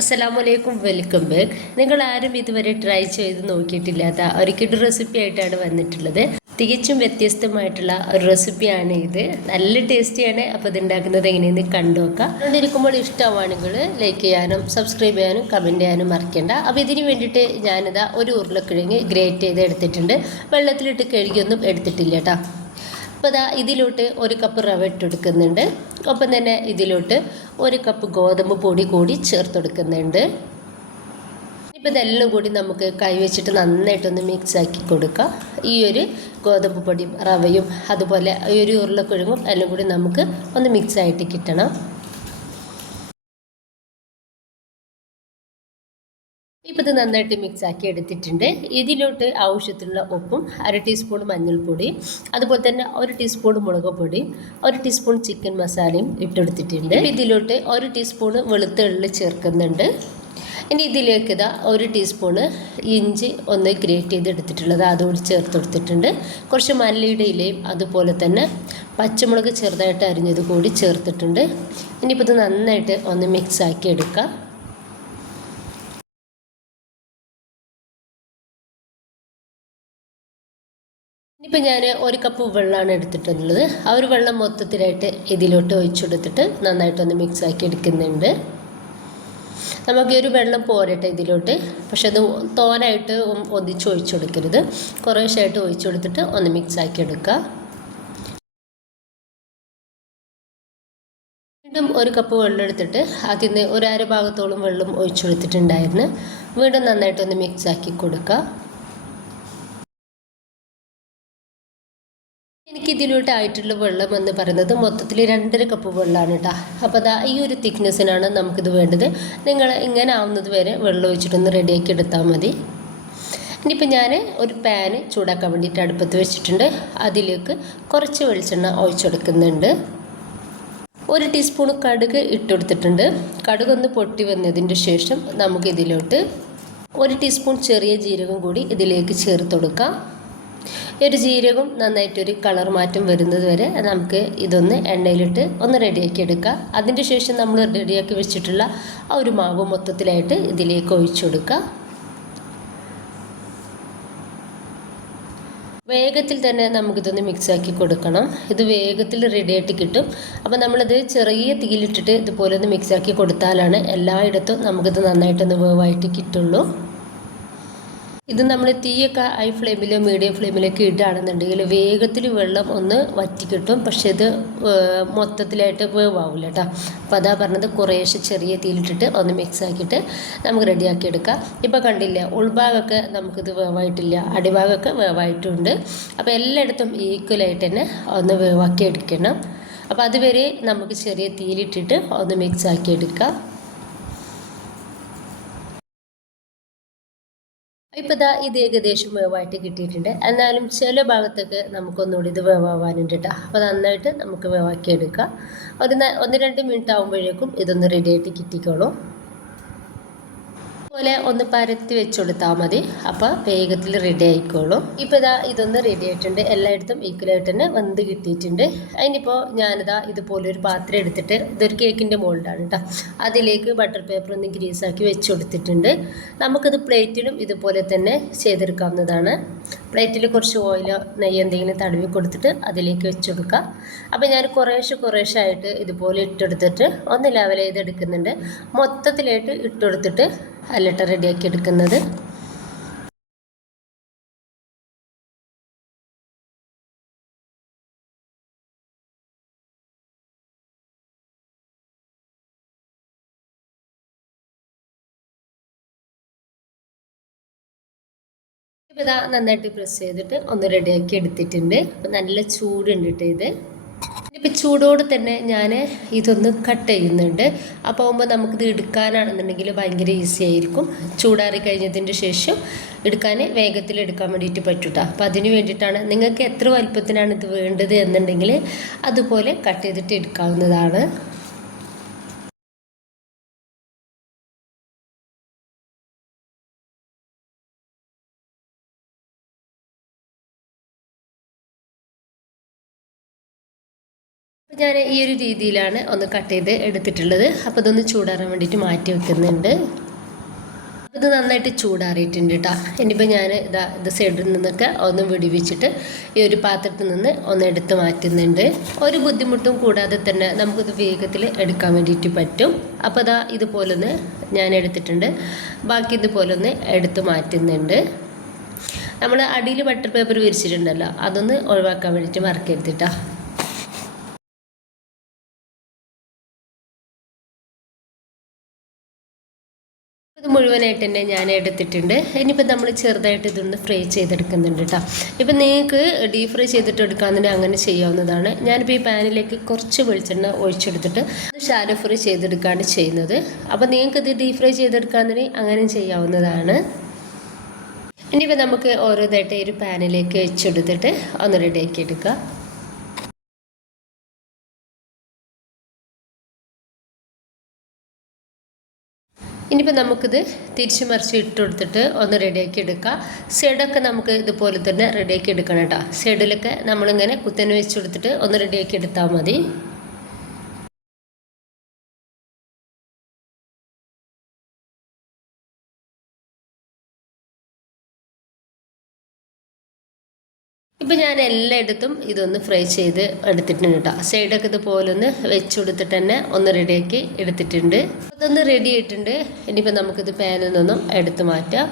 അസ്സലാമലൈക്കും, welcome back. നിങ്ങൾ ആരും ഇതുവരെ ട്രൈ ചെയ്ത് നോക്കിയിട്ടില്ലാത്ത ഒരു കിഡ് റെസിപ്പി ആയിട്ടാണ് വന്നിട്ടുള്ളത്. തികച്ചും വ്യത്യസ്തമായിട്ടുള്ള ഒരു റെസിപ്പിയാണ് ഇത്. നല്ല ടേസ്റ്റിയാണ്. അപ്പോൾ ഇത് ഉണ്ടാക്കുന്നത് എങ്ങനെയെന്ന് കണ്ടു നോക്കാം. കണ്ടിരിക്കുമ്പോൾ ഇഷ്ടമാണെങ്കിൽ ലൈക്ക് ചെയ്യാനും സബ്സ്ക്രൈബ് ചെയ്യാനും കമൻറ്റ് ചെയ്യാനും മറക്കേണ്ട. അപ്പോൾ ഇതിന് വേണ്ടിയിട്ട് ഞാനിതാ ഒരു ഉരുളക്കിഴങ്ങ് ഗ്രേറ്റ് ചെയ്ത് എടുത്തിട്ടുണ്ട്. വെള്ളത്തിലിട്ട് കഴുകിയൊന്നും എടുത്തിട്ടില്ല കേട്ടോ. അപ്പോൾ ഇതാ ഇതിലോട്ട് ഒരു കപ്പ് റവ ഇട്ടെടുക്കുന്നുണ്ട്. ഒപ്പം തന്നെ ഇതിലോട്ട് ഒരു കപ്പ് ഗോതമ്പ് പൊടി കൂടി ചേർത്തെടുക്കുന്നുണ്ട്. ഇപ്പോൾ ഇതെല്ലാം കൂടി നമുക്ക് കൈവച്ചിട്ട് നന്നായിട്ടൊന്ന് മിക്സ് ആക്കി കൊടുക്കാം. ഈ ഒരു ഗോതമ്പ് പൊടിയും റവയും അതുപോലെ ഈ ഒരു ഉരുളക്കിഴങ്ങും എല്ലാം കൂടി നമുക്ക് ഒന്ന് മിക്സ് ആയിട്ട് കിട്ടണം. ഇപ്പോൾ ഇത് നന്നായിട്ട് മിക്സ് ആക്കി എടുത്തിട്ടുണ്ട്. ഇതിലോട്ട് ആവശ്യത്തിനുള്ള ഉപ്പും 1/2 ടീസ്പൂൺ മഞ്ഞൾപ്പൊടി, അതുപോലെ തന്നെ 1 ടീസ്പൂൺ മുളക് പൊടി, 1 ടീസ്പൂൺ ചിക്കൻ മസാലയും ഇട്ടെടുത്തിട്ടുണ്ട്. ഇതിലോട്ട് 1 ടീസ്പൂൺ വെളുത്ത എള്ള് ചേർക്കുന്നുണ്ട്. ഇനി ഇതിലേക്ക് ഇതാ 1 ടീസ്പൂണ് ഇഞ്ചി ഒന്ന് ഗ്രേറ്റ് ചെയ്ത് എടുത്തിട്ടുള്ളത് അതുകൂടി ചേർത്ത് കൊടുത്തിട്ടുണ്ട്. കുറച്ച് മല്ലിയുടെ ഇലയും അതുപോലെ തന്നെ പച്ചമുളക് ചെറുതായിട്ട് അരിഞ്ഞത് കൂടി ചേർത്തിട്ടുണ്ട്. ഇനിയിപ്പോൾ ഇത് നന്നായിട്ട് ഒന്ന് മിക്സ് ആക്കി എടുക്കാം. ഇനിയിപ്പോൾ ഞാൻ 1 കപ്പ് വെള്ളമാണ് എടുത്തിട്ടുള്ളത്. ആ ഒരു വെള്ളം മൊത്തത്തിലായിട്ട് ഇതിലോട്ട് ഒഴിച്ചെടുത്തിട്ട് നന്നായിട്ടൊന്ന് മിക്സ് ആക്കി എടുക്കുന്നുണ്ട്. നമുക്ക് ഈ ഒരു വെള്ളം പോരട്ടെ ഇതിലോട്ട്, പക്ഷെ അത് തോനായിട്ട് ഒന്നിച്ച് ഒഴിച്ചെടുക്കരുത്. കുറേശ്ശായിട്ട് ഒഴിച്ചെടുത്തിട്ട് ഒന്ന് മിക്സ് ആക്കി എടുക്കുക. വീണ്ടും 1 കപ്പ് വെള്ളം എടുത്തിട്ട് അതിന് ഒരു അര ഭാഗത്തോളം വെള്ളം ഒഴിച്ചെടുത്തിട്ടുണ്ടായിരുന്നു. വീണ്ടും നന്നായിട്ടൊന്ന് മിക്സ് ആക്കി കൊടുക്കുക. എനിക്കിതിലോട്ട് ആയിട്ടുള്ള വെള്ളം എന്ന് പറയുന്നത് മൊത്തത്തിൽ 2.5 കപ്പ് വെള്ളമാണ് കേട്ടോ. അപ്പോൾ അതാ ഈ ഒരു തിക്നെസ്സിനാണ് നമുക്കിത് വേണ്ടത്. നിങ്ങൾ ഇങ്ങനെ ആവുന്നത് വരെ വെള്ളം ഒഴിച്ചിട്ടൊന്ന് റെഡിയാക്കി എടുത്താൽ മതി. ഇനിയിപ്പോൾ ഞാൻ ഒരു പാന് ചൂടാക്കാൻ വേണ്ടിയിട്ട് അടുപ്പത്ത് വെച്ചിട്ടുണ്ട്. അതിലേക്ക് കുറച്ച് വെളിച്ചെണ്ണ ഒഴിച്ചെടുക്കുന്നുണ്ട്. 1 ടീസ്പൂൺ കടുക് ഇട്ടെടുത്തിട്ടുണ്ട്. കടുകൊന്ന് പൊട്ടി വന്നതിൻ്റെ ശേഷം നമുക്കിതിലോട്ട് 1 ടീസ്പൂൺ ചെറിയ ജീരകം കൂടി ഇതിലേക്ക് ചേർത്ത് കൊടുക്കാം. ഒരു ജീരകം നന്നായിട്ടൊരു കളർ മാറ്റം വരുന്നത് വരെ നമുക്ക് ഇതൊന്ന് എണ്ണയിലിട്ട് ഒന്ന് റെഡിയാക്കി എടുക്കുക. അതിൻ്റെ ശേഷം നമ്മൾ റെഡിയാക്കി വെച്ചിട്ടുള്ള ആ ഒരു മാവ് മൊത്തത്തിലായിട്ട് ഇതിലേക്ക് ഒഴിച്ചു കൊടുക്കുക. വേഗത്തിൽ തന്നെ നമുക്കിതൊന്ന് മിക്സാക്കി കൊടുക്കണം. ഇത് വേഗത്തിൽ റെഡിയായിട്ട് കിട്ടും. അപ്പോൾ നമ്മളിത് ചെറിയ തീയിലിട്ടിട്ട് ഇതുപോലെ ഒന്ന് മിക്സാക്കി കൊടുത്താലാണ് എല്ലായിടത്തും നമുക്കിത് നന്നായിട്ടൊന്ന് വേവായിട്ട് കിട്ടുള്ളൂ. ഇത് നമ്മൾ തീയൊക്കെ ഹൈ ഫ്ലെയിമിലോ മീഡിയം ഫ്ലെയിമിലൊക്കെ ഇടുകയാണെന്നുണ്ടെങ്കിൽ വേഗത്തിൽ വെള്ളം ഒന്ന് വറ്റി കിട്ടും. പക്ഷേ ഇത് മൊത്തത്തിലായിട്ട് വേവാവില്ല കേട്ടോ. അപ്പോൾ അതാ പറഞ്ഞത്, കുറേശ്ശെ ചെറിയ തീയിലിട്ടിട്ട് ഒന്ന് മിക്സ് ആക്കിയിട്ട് നമുക്ക് റെഡിയാക്കി എടുക്കാം. ഇപ്പോൾ കണ്ടില്ലേ, ഉൾഭാഗമൊക്കെ നമുക്കിത് വേവായിട്ടില്ല, അടിഭാഗമൊക്കെ വേവായിട്ടുണ്ട്. അപ്പോൾ എല്ലായിടത്തും ഈക്വലായിട്ട് തന്നെ ഒന്ന് വേവാക്കി എടുക്കണം. അപ്പോൾ അതുവരെ നമുക്ക് ചെറിയ തീയിലിട്ടിട്ട് ഒന്ന് മിക്സ് ആക്കി എടുക്കാം. ഇപ്പോൾ ഇതാ ഇത് ഏകദേശം വേവായിട്ട് കിട്ടിയിട്ടുണ്ട്. എന്നാലും ചില ഭാഗത്തൊക്കെ നമുക്കൊന്നുകൂടി ഇത് വേവാവാനുണ്ട് കേട്ടോ. അപ്പോൾ നന്നായിട്ട് നമുക്ക് വേവാക്കി എടുക്കാം. 1-2 മിനിറ്റ് ആകുമ്പോഴേക്കും ഇതൊന്ന് റെഡിയായിട്ട് കിട്ടിക്കോളും. അതുപോലെ ഒന്ന് പരത്തി വെച്ച് കൊടുത്താൽ മതി. അപ്പോൾ വേഗത്തിൽ റെഡി ആയിക്കോളും. ഇപ്പോൾ ഇതാ ഇതൊന്ന് റെഡി ആയിട്ടുണ്ട്. എല്ലായിടത്തും ഈക്വലായിട്ട് തന്നെ വെന്ത് കിട്ടിയിട്ടുണ്ട്. അതിനിപ്പോൾ ഞാനിതാ ഇതുപോലെ ഒരു പാത്രം എടുത്തിട്ട്, ഇതൊരു കേക്കിൻ്റെ മോൾഡാണ് കേട്ടോ, അതിലേക്ക് ബട്ടർ പേപ്പർ ഒന്ന് ഗ്രീസാക്കി വെച്ച് കൊടുത്തിട്ടുണ്ട്. നമുക്കിത് പ്ലേറ്റിലും ഇതുപോലെ തന്നെ ചെയ്തെടുക്കാവുന്നതാണ്. പ്ലേറ്റിൽ കുറച്ച് ഓയിലോ നെയ്യോ എന്തെങ്കിലും തടവി കൊടുത്തിട്ട് അതിലേക്ക് വെച്ച് കൊടുക്കുക. അപ്പോൾ ഞാൻ കുറേശ്ശായിട്ട് ഇതുപോലെ ഇട്ടെടുത്തിട്ട് ഒന്ന് ലെവൽ ചെയ്തെടുക്കുന്നുണ്ട്. മൊത്തത്തിലായിട്ട് ഇട്ടെടുത്തിട്ട് അല്ലട്ട റെഡിയാക്കി എടുക്കുന്നത്. ഇപ്പോൾ ഇതാ നന്നായിട്ട് പ്രസ് ചെയ്തിട്ട് ഒന്ന് റെഡിയാക്കി എടുത്തിട്ടുണ്ട്. അപ്പോൾ നല്ല ചൂടുണ്ട് കേട്ടോ ഇത്. ഇപ്പോൾ ചൂടോട് തന്നെ ഞാൻ ഇതൊന്ന് കട്ട് ചെയ്യുന്നുണ്ട്. അപ്പോൾ ആകുമ്പോൾ നമുക്കിത് എടുക്കാനാണെന്നുണ്ടെങ്കിൽ ഭയങ്കര ഈസി ആയിരിക്കും. ചൂടാറി കഴിഞ്ഞതിൻ്റെ ശേഷം എടുക്കാൻ വേഗത്തിൽ എടുക്കാൻ വേണ്ടിയിട്ട് പറ്റൂട്ടോ. അപ്പോൾ അതിന് വേണ്ടിയിട്ടാണ്. നിങ്ങൾക്ക് എത്ര വലുപ്പത്തിനാണ് ഇത് വേണ്ടത് എന്നുണ്ടെങ്കിൽ അതുപോലെ കട്ട് ചെയ്തിട്ട് എടുക്കാവുന്നതാണ്. ഞാൻ ഈ ഒരു രീതിയിലാണ് ഒന്ന് കട്ട് ചെയ്ത് എടുത്തിട്ടുള്ളത്. അപ്പോൾ ഇതൊന്ന് ചൂടാറാൻ വേണ്ടിയിട്ട് മാറ്റി വെക്കുന്നുണ്ട്. ഇത് നന്നായിട്ട് ചൂടാറിയിട്ടുണ്ട് കേട്ടോ. ഇനിയിപ്പോൾ ഞാൻ ഇത് സൈഡിൽ നിന്നൊക്കെ ഒന്ന് വിടിവിച്ചിട്ട് ഈ ഒരു പാത്രത്തിൽ നിന്ന് ഒന്ന് എടുത്ത് മാറ്റുന്നുണ്ട്. ഒരു ബുദ്ധിമുട്ടും കൂടാതെ തന്നെ നമുക്കിത് വേഗത്തിൽ എടുക്കാൻ വേണ്ടിയിട്ട് പറ്റും. അപ്പോൾ ഇതുപോലൊന്ന് ഞാൻ എടുത്തിട്ടുണ്ട്. ബാക്കി ഇതുപോലൊന്ന് എടുത്ത് മാറ്റുന്നുണ്ട്. നമ്മൾ അടിയിൽ ബട്ടർ പേപ്പർ വിരിച്ചിട്ടുണ്ടല്ലോ, അതൊന്ന് ഒഴിവാക്കാൻ വേണ്ടിയിട്ട് മറക്കരുത് കേട്ടോ. ഇത് മുഴുവനായിട്ട് തന്നെ ഞാൻ എടുത്തിട്ടുണ്ട്. ഇനിയിപ്പോൾ നമ്മൾ ചെറുതായിട്ട് ഇതൊന്ന് ഫ്രൈ ചെയ്തെടുക്കുന്നുണ്ട് കേട്ടോ. ഇപ്പം നിങ്ങൾക്ക് ഡീപ് ഫ്രൈ ചെയ്തിട്ട് എടുക്കാമെന്നുണ്ടെങ്കിൽ അങ്ങനെ ചെയ്യാവുന്നതാണ്. ഞാനിപ്പോൾ ഈ പാനിലേക്ക് കുറച്ച് വെളിച്ചെണ്ണ ഒഴിച്ചെടുത്തിട്ട് ഷാലോ ഫ്രൈ ചെയ്തെടുക്കുകയാണ് ചെയ്യുന്നത്. അപ്പോൾ നിങ്ങൾക്കിത് ഡീപ് ഫ്രൈ ചെയ്തെടുക്കാമെന്നുണ്ടെങ്കിൽ അങ്ങനെയും ചെയ്യാവുന്നതാണ്. ഇനിയിപ്പോൾ നമുക്ക് ഓരോതായിട്ട് ഒരു പാനിലേക്ക് വെച്ചെടുത്തിട്ട് ഒന്ന് റെഡിയാക്കി എടുക്കുക. ഇനിയിപ്പോൾ നമുക്കിത് തിരിച്ച് മറിച്ച് ഇട്ട് കൊടുത്തിട്ട് ഒന്ന് റെഡിയാക്കി എടുക്കുക. സൈഡൊക്കെ നമുക്ക് ഇതുപോലെ തന്നെ റെഡിയാക്കി എടുക്കണം കേട്ടോ. സൈഡിലൊക്കെ നമ്മളിങ്ങനെ കുത്തനെ വെച്ച് കൊടുത്തിട്ട് ഒന്ന് റെഡിയാക്കി എടുത്താൽ മതി. ഇപ്പം ഞാൻ എല്ലായിടത്തും ഇതൊന്ന് ഫ്രൈ ചെയ്ത് എടുത്തിട്ടുണ്ട് കേട്ടോ. സൈഡൊക്കെ ഇതുപോലെ ഒന്ന് വെച്ച് കൊടുത്തിട്ട് തന്നെ ഒന്ന് റെഡിയാക്കി എടുത്തിട്ടുണ്ട്. അതൊന്ന് റെഡി ആയിട്ടുണ്ട്. ഇനിയിപ്പോൾ നമുക്കിത് പാനിൽ നിന്നും എടുത്ത് മാറ്റാം.